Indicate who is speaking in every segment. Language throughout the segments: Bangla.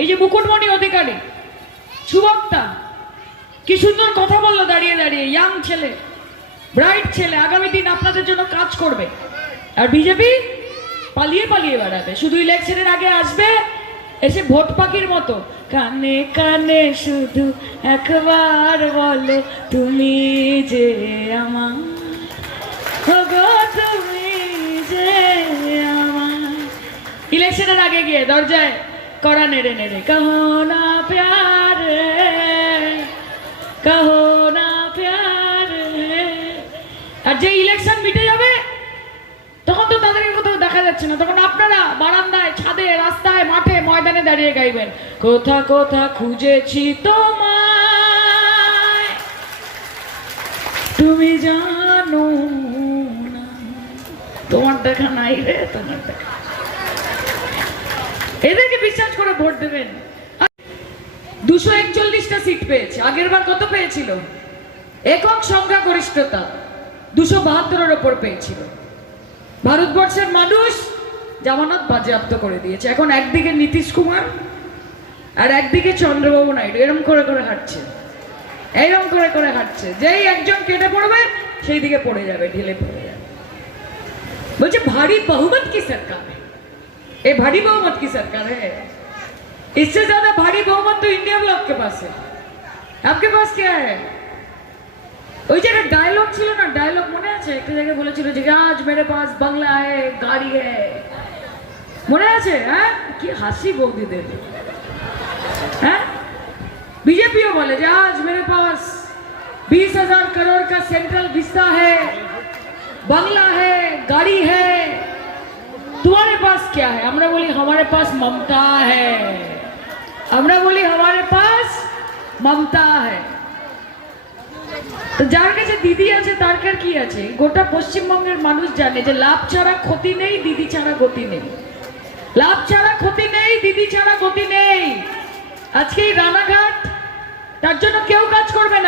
Speaker 1: এই যে মুকুটমণি অধিকারী, সুবক্তা, কি সুন্দর কথা বলল দাঁড়িয়ে দাঁড়িয়ে ইয়াং ছেলে ব্রাইট ছেলে, আগামী দিন আপনাদের জন্য কাজ করবে। আর বিজেপি পালিয়ে পালিয়ে বেড়াবে, শুধু ইলেকশনের আগে আসবে, এসে ভোট পাখির মতো, কানে কানে শুধু একবার বলো, তুমি যে আমার তুমি যে আমার। ইলেকশনের আগে গিয়ে দরজায় কড়া নেড়ে নেড়ে। কহো না প্যার, কহো না প্যার। আর যে ইলেকশন মিটে যাবে, তখন তো তাদেরকে কোথাও দেখা যাচ্ছে না। তখন আপনারা বারান্দায়, ছাদে, রাস্তায়, মাঠে, ময়দানে দাঁড়িয়ে গাইবেন। কোথা কোথা খুঁজেছি তোমায়? তুমি জানো না। তোমার দেখা নাই রে, তোমার দেখা এদেরকে বিশ্বাস করে ভোট দেবেন। দুশো একচল্লিশটা সিট পেয়েছে। আগের বার কত পেয়েছিল? একক সংখ্যা গরিষ্ঠতা দুশো বাহাত্তরের ওপর পেয়েছিল। ভারতবর্ষের মানুষ জামানত বাজেয়াপ্ত করে দিয়েছে। এখন একদিকে নীতিশ কুমার আর একদিকে চন্দ্রবাবু নাইডু। এরম করে করে হাঁটছে। এরম করে করে হাঁটছে। যেই একজন কেটে পড়বে, সেই দিকে পড়ে যাবে, ঢেলে পড়ে যাবে। বলছে, ভারী বহুমত কি সরকার? ये भारी बहुमत की सरकार है इससे ज्यादा भारी बहुमत तो इंडिया ब्लॉक के पास है आपके पास क्या है ওই যে একটা ডায়লগ ছিল না ডায়লগ মনে আছে একটা জায়গায় বলেছিল যে আজ মেরে পাস বাংলা है গাড়ি है মনে আছে হ্যাঁ কি হাসি বৌদিদের হ্যাঁ बीजेपीओ बोले जे आज मेरे पास बीस हजार करोड़ का सेंट्रल विस्ता है बंगला है गाड़ी है तुम्हारे पास क्या है हमरा बोली हमारे पास ममता है हमरा बोली हमारे पास ममता है তো যার কাছে দিদি আছে তার কার কি আছে গোটা পশ্চিমবঙ্গের মানুষ জানে যে লাভ ছাড়া ক্ষতি নেই দিদি ছাড়া গতি নেই লাভ ছাড়া ক্ষতি নেই দিদি ছাড়া গতি নেই আজকে এই রানাঘাট তার জন্য কেউ কাজ করবে না না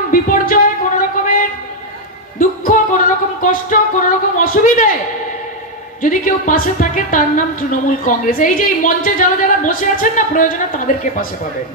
Speaker 1: রকম বিপর্যয় কোন রকমের দুঃখ কোন রকম কষ্ট কোন রকম অসুবিধে যদি কেউ পাশে থাকে, তার নাম তৃণমূল কংগ্রেস। এই যে এই মঞ্চে যারা যারা বসে আছেন না, প্রয়োজনে তাদেরকে পাশে পাবেন।